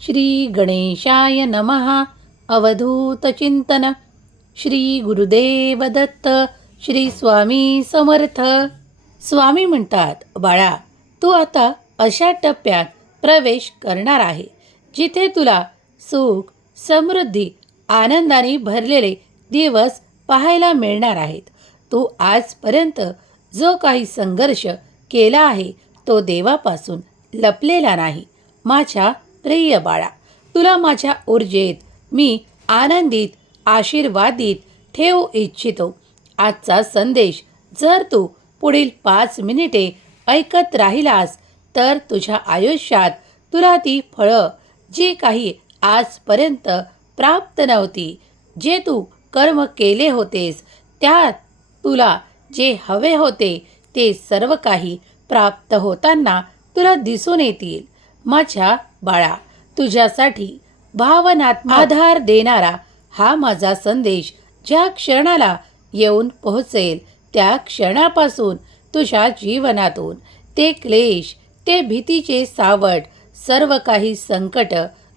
श्री गणेशाय नमः अवधूतचिंतन श्री गुरुदेव दत्त. श्री स्वामी समर्थ. स्वामी म्हणतात बाळा तू आता अशा टप्प्यात प्रवेश करणार आहे जिथे तुला सुख समृद्धी आनंदाने भरलेले दिवस पाहायला मिळणार आहेत. तू आजपर्यंत जो काही संघर्ष केला आहे तो देवापासून लपलेला नाही. माझ्या प्रिय बाळा तुला माझ्या ऊर्जेत मी आनंदित आशीर्वादित ठेवू इच्छितो. आजचा संदेश जर तू पुढील पाच मिनिटे ऐकत राहिलास तर तुझ्या आयुष्यात तुला ती फळं जी काही आजपर्यंत प्राप्त नव्हती जे तू कर्म केले होतेस त्यात तुला जे हवे होते ते सर्व काही प्राप्त होताना तुला दिसून येतील. माझ्या बाळा तुझ्यासाठी भावनात्मक आधार देणारा हा माझा संदेश ज्या क्षणाला येऊन पोहोचेल त्या क्षणापासून तुझ्या जीवनातून ते क्लेश ते भीतीचे सावट सर्व काही संकट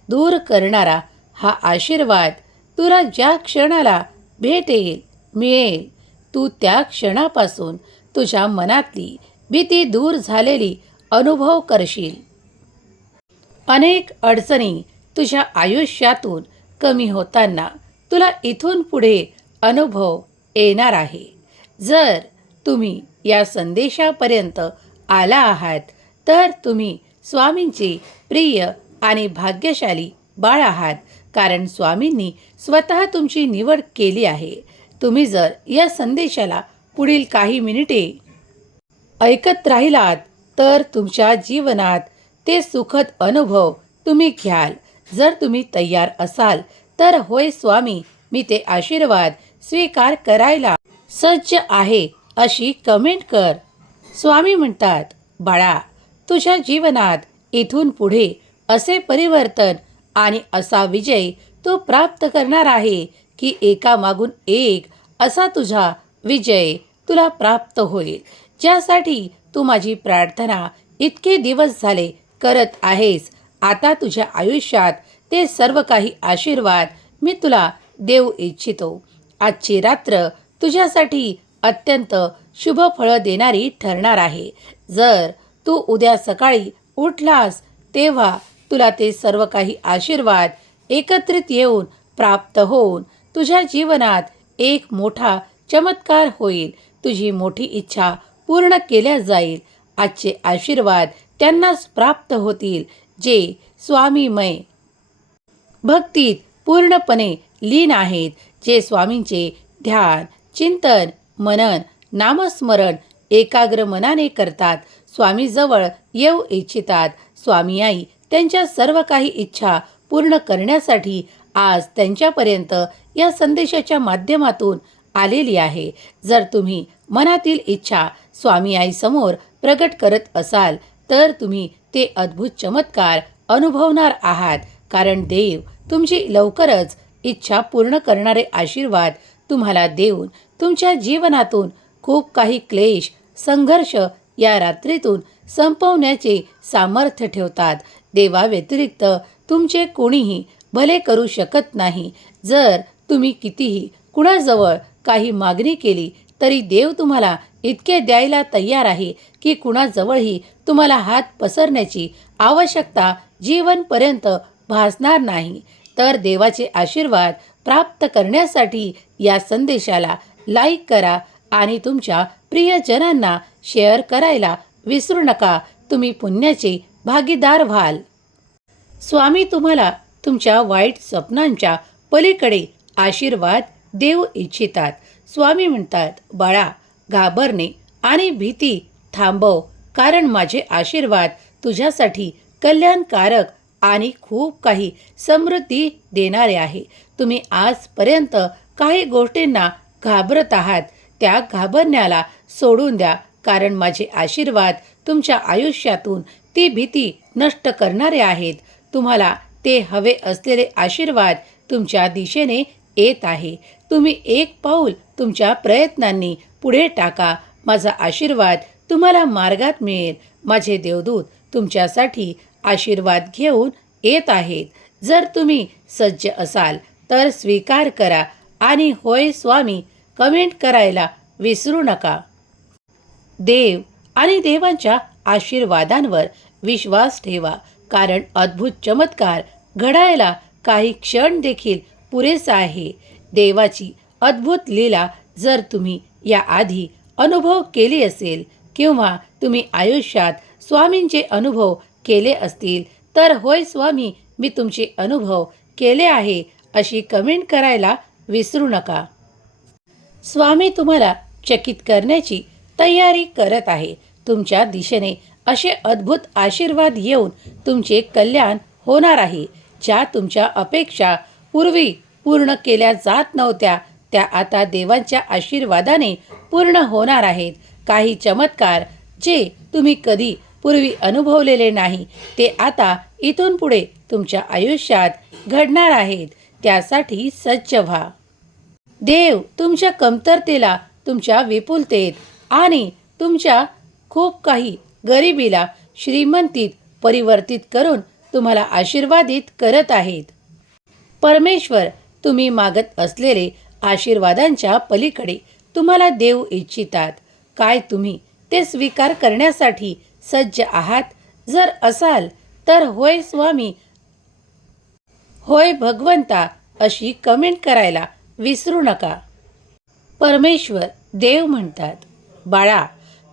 दूर करणारा हा आशीर्वाद तुला ज्या क्षणाला भेटेल मिळेल तू त्या क्षणापासून तुझ्या मनातली भीती दूर झालेली अनुभव करशील. अनेक अडचणी तुझ्या आयुष्यातून कमी होताना तुला इथून पुढे अनुभव येणार आहे. जर तुम्ही या संदेशापर्यंत आला आहात तर तुम्ही स्वामींचे प्रिय आणि भाग्यशाली बाळ आहात कारण स्वामींनी स्वतः तुमची निवड केली आहे. तुम्ही जर या संदेशाला पुढील काही मिनिटे ऐकत राहिलात तर तुमच्या जीवनात ते सुखद अनुभव तुम्ही घ्याल. जर तुम्ही तयार असाल तर होय स्वामी मी ते आशीर्वाद स्वीकार करायला सज्ज आहे अशी कमेंट कर. स्वामी म्हणतात बाळा तुझ्या जीवनात इथून पुढे असे परिवर्तन आणि असा विजय तू प्राप्त करणार आहे की एकामागून एक असा तुझा विजय तुला प्राप्त होईल. ज्यासाठी तू माझी प्रार्थना इतके दिवस झाले करत आहेस. आता तुझ्या आयुष्यात ते सर्व काही आशीर्वाद मी तुला देऊ इच्छितो. आजची रात्र तुझ्यासाठी अत्यंत शुभ फळं देणारी ठरणार आहे. जर तू उद्या सकाळी उठलास तेव्हा तुला ते सर्व काही आशीर्वाद एकत्रित येऊन प्राप्त होऊन तुझ्या जीवनात एक मोठा चमत्कार होईल. तुझी मोठी इच्छा पूर्ण केल्या जाईल. आजचे आशीर्वाद त्यांनाच प्राप्त होतील जे स्वामीमय. भक्तीत पूर्णपणे लीन आहेत जे स्वामींचे ध्यान चिंतन मनन नामस्मरण एकाग्र मनाने करतात. स्वामीजवळ येऊ इच्छितात. स्वामी आई त्यांच्या सर्व काही इच्छा पूर्ण करण्यासाठी आज त्यांच्यापर्यंत या संदेशाच्या माध्यमातून आलेली आहे. जर तुम्ही मनातील इच्छा स्वामी आईसमोर प्रगट करत असाल तर तुम्ही ते अद्भुत चमत्कार अनुभवणार आहात. कारण देव तुमची लवकरच इच्छा पूर्ण करणारे आशीर्वाद तुम्हाला देऊन तुमच्या जीवनातून खूप काही क्लेश संघर्ष या रात्रीतून संपवण्याचे सामर्थ्य ठेवतात. देवाव्यतिरिक्त तुमचे कोणीही भले करू शकत नाही. जर तुम्ही कितीही कुणाजवळ काही मागणी केली तरी देव तुम्हाला इतके द्यायला तयार आहे की कुणाजवळही तुम्हाला हात पसरण्याची आवश्यकता जीवनपर्यंत भासणार नाही. तर देवाचे आशीर्वाद प्राप्त करण्यासाठी या संदेशाला लाईक करा आणि तुमच्या प्रियजनांना शेअर करायला विसरू नका. तुम्ही पुण्याचे भागीदार व्हाल. स्वामी तुम्हाला तुमच्या वाईट स्वप्नांच्या पलीकडे आशीर्वाद देऊ इच्छितात. स्वामी म्हणतात बाळा घाबरणे आणि भीती थांबव कारण माझे आशीर्वाद तुझ्यासाठी कल्याणकारक आणि खूप काही समृद्धी देणारे आहे. तुम्ही आजपर्यंत काही गोष्टींना घाबरत आहात. त्या घाबरण्याला सोडून द्या कारण माझे आशीर्वाद तुमच्या आयुष्यातून ती भीती नष्ट करणारे आहेत. तुम्हाला ते हवे असलेले आशीर्वाद तुमच्या दिशेने येत आहे. तुम्ही एक पाऊल तुमच्या प्रयत्नांनी पुढे टाका. माझा आशीर्वाद तुम्हाला मार्गात मिळेल. माझे देवदूत तुमच्यासाठी आशीर्वाद घेऊन येत आहेत. जर तुम्ही सज्ज असाल तर स्वीकार करा आणि होय स्वामी कमेंट करायला विसरू नका. देव आणि देवांच्या आशीर्वादांवर विश्वास ठेवा कारण अद्भुत चमत्कार घडायला काही क्षण देखील पुरेसा आहे. देवाची अद्भुत लीला जर तुम्ही याआधी अनुभव केली असेल किंवा तुम्ही आयुष्यात स्वामींचे अनुभव केले असतील तर होय स्वामी मी तुमचे अनुभव केले आहे अशी कमेंट करायला विसरू नका. स्वामी तुम्हाला चकित करण्याची तयारी करत आहे. तुमच्या दिशेने असे अद्भुत आशीर्वाद येऊन तुमचे कल्याण होणार आहे. ज्या तुमच्या अपेक्षा पूर्वी पूर्ण केल्या जात नव्हत्या त्या आता देवांच्या आशीर्वादाने पूर्ण होणार आहेत. काही चमत्कार जे तुम्ही कधी पूर्वी अनुभवलेले नाही ते आता इथून पुढे तुमच्या आयुष्यात घडणार आहेत. त्यासाठी सज्ज व्हा. देव तुमच्या कमतरतेला तुमच्या विपुलतेत आणि तुमच्या खूप काही गरिबीला श्रीमंतीत परिवर्तित करून तुम्हाला आशीर्वादित करत आहेत. परमेश्वर तुम्ही मागत असलेले आशीर्वादांच्या पलीकडे तुम्हाला देऊ इच्छितात. काय तुम्ही ते स्वीकार करण्यासाठी सज्ज आहात? जर असाल तर होय स्वामी. होय भगवंता अशी कमेंट करायला विसरू नका. परमेश्वर देव म्हणतात बाळा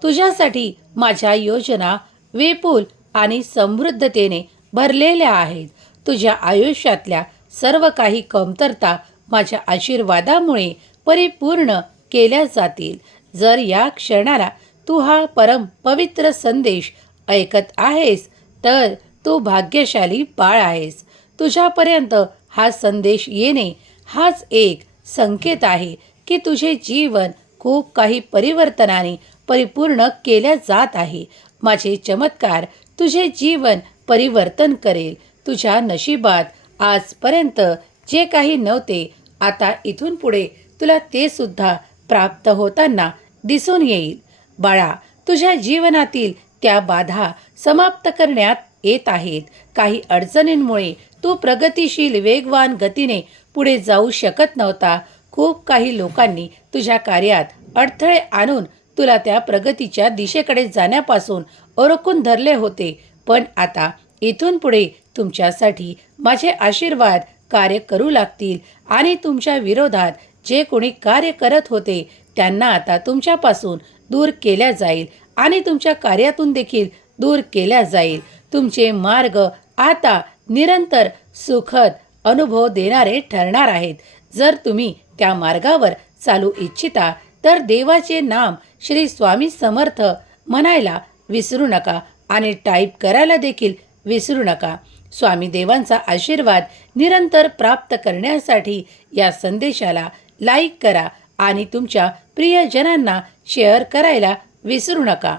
तुझ्यासाठी माझ्या योजना विपुल आणि समृद्धतेने भरलेल्या आहेत. तुझ्या आयुष्यातल्या सर्व काही कमतरता माझ्या आशीर्वादामुळे परिपूर्ण केल्या जातील. जर या क्षणाला तू हा परम पवित्र संदेश ऐकत आहेस तर तू भाग्यशाली बाळ आहेस. तुझ्यापर्यंत हा संदेश येणे हाच एक संकेत आहे की तुझे जीवन खूप काही परिवर्तनाने परिपूर्ण केल्या जात आहे. माझे चमत्कार तुझे जीवन परिवर्तन करेल. तुझ्या नशिबात आजपर्यंत जे काही नव्हते आता इथून पुढे तुला ते सुद्धा प्राप्त होताना दिसून येईल. बाळा तुझ्या जीवनातील त्या बाधा समाप्त करण्यात येत आहेत. काही अडचणींमुळे तू प्रगतिशील वेगवान गतीने पुढे जाऊ शकत नव्हता. खूप काही लोकांनी तुझ्या कार्यात अडथळे आणून तुला त्या प्रगतीच्या दिशेकडे जाण्यापासून ओरखून धरले होते. पण आता इथून पुढे तुमच्यासाठी माझे आशीर्वाद कार्य करू लागतील आणि तुमच्या विरोधात जे कोणी कार्य करत होते त्यांना आता तुमच्यापासून दूर केल्या जाईल आणि तुमच्या कार्यातून देखील दूर केल्या जाईल. तुमचे मार्ग आता निरंतर सुखद अनुभव देणारे ठरणार आहेत. जर तुम्ही त्या मार्गावर चालू इच्छिता तर देवाचे नाम श्री स्वामी समर्थ म्हणायला विसरू नका आणि टाईप करायला देखील विसरू नका. स्वामी देवांचा आशीर्वाद निरंतर प्राप्त करण्यासाठी या संदेशाला लाईक करा आणि तुमच्या प्रियजनांना शेअर करायला विसरू नका.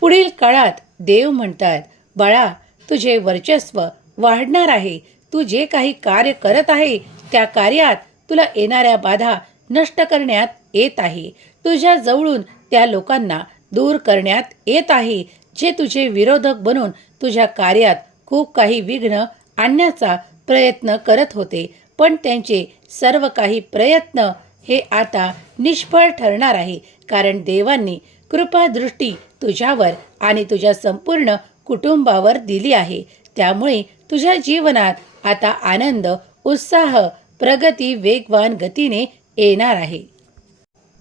पुढील काळात देव म्हणतात बाळा तुझे वर्चस्व वाढणार आहे. तू जे काही कार्य करत आहे त्या कार्यात तुला येणाऱ्या बाधा नष्ट करण्यात येत आहे. तुझ्या जवळून त्या लोकांना दूर करण्यात येत आहे जे तुझे विरोधक बनून तुझ्या कार्यात खूप काही विघ्न आणण्याचा प्रयत्न करत होते पण त्यांचे सर्व काही प्रयत्न हे आता निष्फळ ठरणार आहे कारण देवांनी कृपादृष्टी तुझ्यावर आणि तुझ्या संपूर्ण कुटुंबावर दिली आहे. त्यामुळे तुझ्या जीवनात आता आनंद उत्साह प्रगती वेगवान गतीने येणार आहे.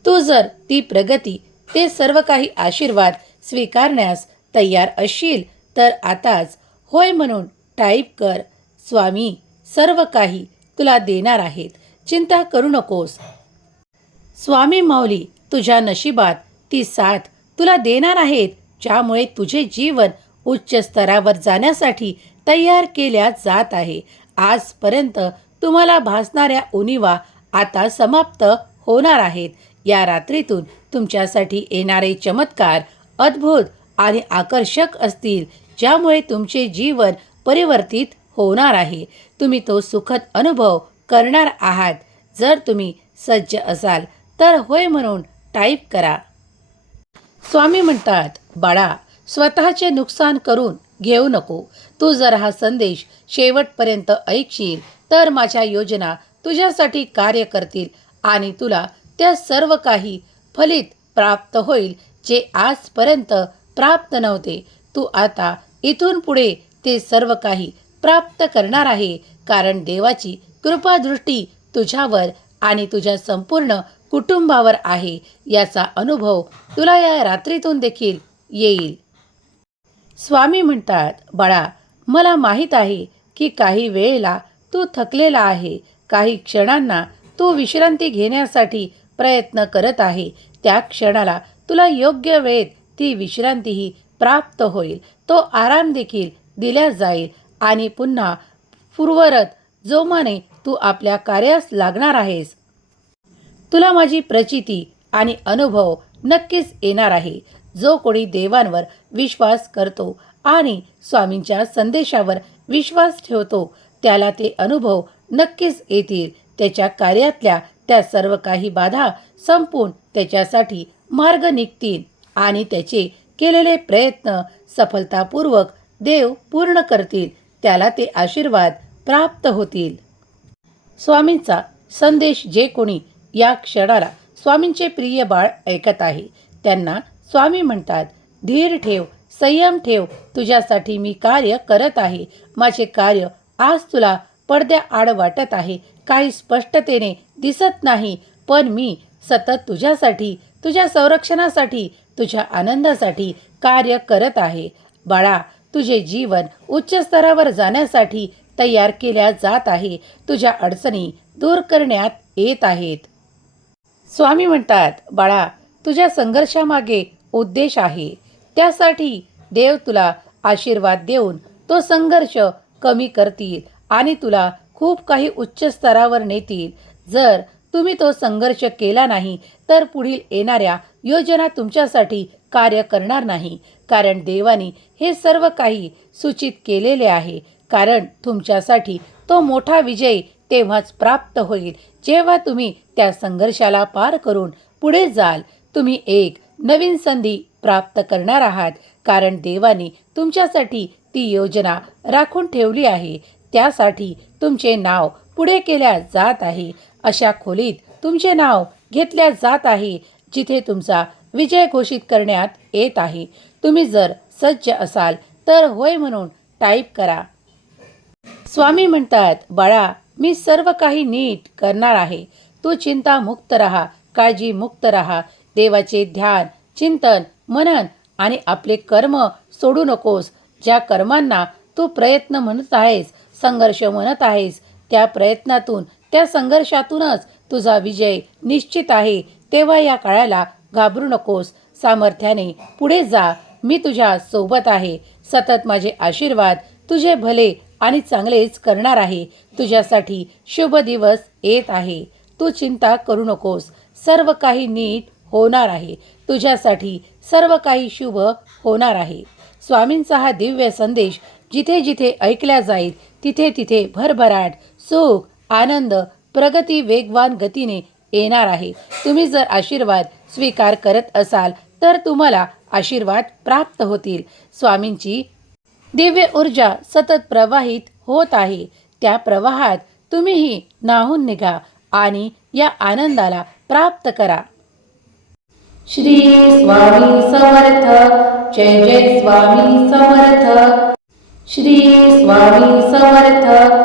तू जर ती प्रगती ते सर्व काही आशीर्वाद स्वीकारण्यास तयार असशील तर आताच होय म्हणून टाईप कर स्वामी सर्व काही तुला देणार आहेत. चिंता करू नकोस. स्वामी माऊली तुझ्या नशिबात ती साथ तुला देणार आहेत ज्यामुळे तुझे जीवन उच्च स्तरावर जाण्यासाठी तयार केल्या जात आहे. आजपर्यंत तुम्हाला भासणाऱ्या उणीवा आता समाप्त होणार आहेत. या रात्रीतून तुमच्यासाठी येणारे चमत्कार अद्भुत आणि आकर्षक असतील. ज्यामुळे तुमचे जीवन परिवर्तित होणार आहे. तुम्ही तो सुखद अनुभव करणार आहात. जर तुम्ही सज्ज असाल तर होय म्हणून टाईप करा. स्वामी म्हणतात बाळा स्वतःचे नुकसान करून घेऊ नको. तू जर हा संदेश शेवटपर्यंत ऐकशील तर माझ्या योजना तुझ्यासाठी कार्य करतील आणि तुला त्या सर्व काही फलित प्राप्त होईल जे आजपर्यंत प्राप्त नव्हते. तू आता इथून पुढे ते सर्व काही प्राप्त करणार आहे. कारण देवाची कृपादृष्टी तुझ्यावर आणि तुझ्या संपूर्ण कुटुंबावर आहे. याचा अनुभव तुला या रात्रीतून देखील येईल. स्वामी म्हणतात बाळा मला माहीत आहे की काही वेळेला तू थकलेला आहे. काही क्षणांना तू विश्रांती घेण्यासाठी प्रयत्न करत आहे. त्या क्षणाला तुला योग्य वेळेत ती विश्रांतीही प्राप्त होईल. तो आराम देखील दिला जाईल. आणि पुन्हा पूर्वरत जोमाने तू आपल्या कार्यास लागणार आहेस. तुला माझी प्रचिती आणि अनुभव नक्कीच येणार आहे. जो कोणी देवांवर विश्वास करतो आणि स्वामींच्या संदेशावर विश्वास ठेवतो त्याला ते अनुभव नक्कीच येतील. त्याच्या कार्यातल्या त्या सर्व काही बाधा संपून त्याच्यासाठी मार्ग निघतील आणि त्याचे केलेले प्रयत्न सफलतापूर्वक देव पूर्ण करतील त्याला ते आशीर्वाद प्राप्त होतील. स्वामींचा संदेश जे कोणी या क्षणाला स्वामींचे प्रिय बाळ ऐकत आहे त्यांना स्वामी म्हणतात धीर ठेव संयम ठेव तुझ्यासाठी मी कार्य करत आहे. माझे कार्य आज तुला पडद्या आड वाटत आहे. काही स्पष्टतेने दिसत नाही पण मी सतत तुझ्यासाठी तुझ्या संरक्षणासाठी तुझ्या आनंदासाठी कार्य करत आहे. बाळा तुझे जीवन उच्च स्तरावर जाण्यासाठी तयार केल्या जात आहे. तुझ्या अडचणी दूर करण्यात येत आहेत. स्वामी म्हणतात बाळा तुझ्या संघर्षामागे उद्देश आहे. त्यासाठी देव तुला आशीर्वाद देऊन तो संघर्ष कमी करतील आणि तुला खूप काही उच्च स्तरावर नेतील. जर तुम्ही तो संघर्ष केला नाही तर पुढील येणाऱ्या योजना तुमच्यासाठी कार्य करणार नाही. कारण देवाने हे सर्व काही सूचित केलेले आहे. कारण तुमच्यासाठी तो मोठा विजय तेव्हाच प्राप्त होईल. जेव्हा तुम्ही त्या संघर्षाला पार करून पुढे जाल तुम्ही एक नवीन संधी प्राप्त करणार आहात. कारण देवाने तुमच्यासाठी ती योजना राखून ठेवली आहे. त्यासाठी तुमचे नाव पुढे केल्या जात आहे. अशा खोलीत तुमचे नाव घेतल्या जात आहे जिथे तुमचा विजय घोषित करण्यात येत आहे. तुम्ही जर सज्ज असाल तर होय म्हणून टाईप करा. स्वामी म्हणतात बाळा मी सर्व काही नीट करणार आहे. तू चिंता मुक्त राहा काळजी मुक्त राहा. देवाचे ध्यान चिंतन मनन आणि आपले कर्म सोडू नकोस. ज्या कर्मांना तू प्रयत्न म्हणत आहेस संघर्ष म्हणत आहेस त्या प्रयत्नातून त्या संघर्षातूनच तुझा विजय निश्चित आहे. तेव्हा या काळाला घाबरू नकोस. सामर्थ्याने पुढे जा. मी तुझ्या सोबत आहे. सतत माझे आशीर्वाद तुझे भले आणि चांगलेच करणार आहे. तुझ्यासाठी शुभ दिवस येत आहे. तू चिंता करू नकोस. सर्व काही नीट होणार आहे. तुझ्यासाठी सर्व काही शुभ होणार आहे. स्वामींचा हा दिव्य संदेश जिथे जिथे ऐकला जाईल तिथे तिथे भरभराट सुख आनंद प्रगती वेगवान गतीने येणार आहे. तुम्ही जर आशीर्वाद स्वीकार करत असाल तर तुम्हाला आशीर्वाद प्राप्त होतील. स्वामींची दिव्य ऊर्जा सतत प्रवाहित होत आहे. त्या प्रवाहात तुम्हीही नाहून निघा आणि या आनंदाला प्राप्त करा. श्री स्वामी समर्थ जय जय स्वामी समर्थ. श्री स्वामी समर्थ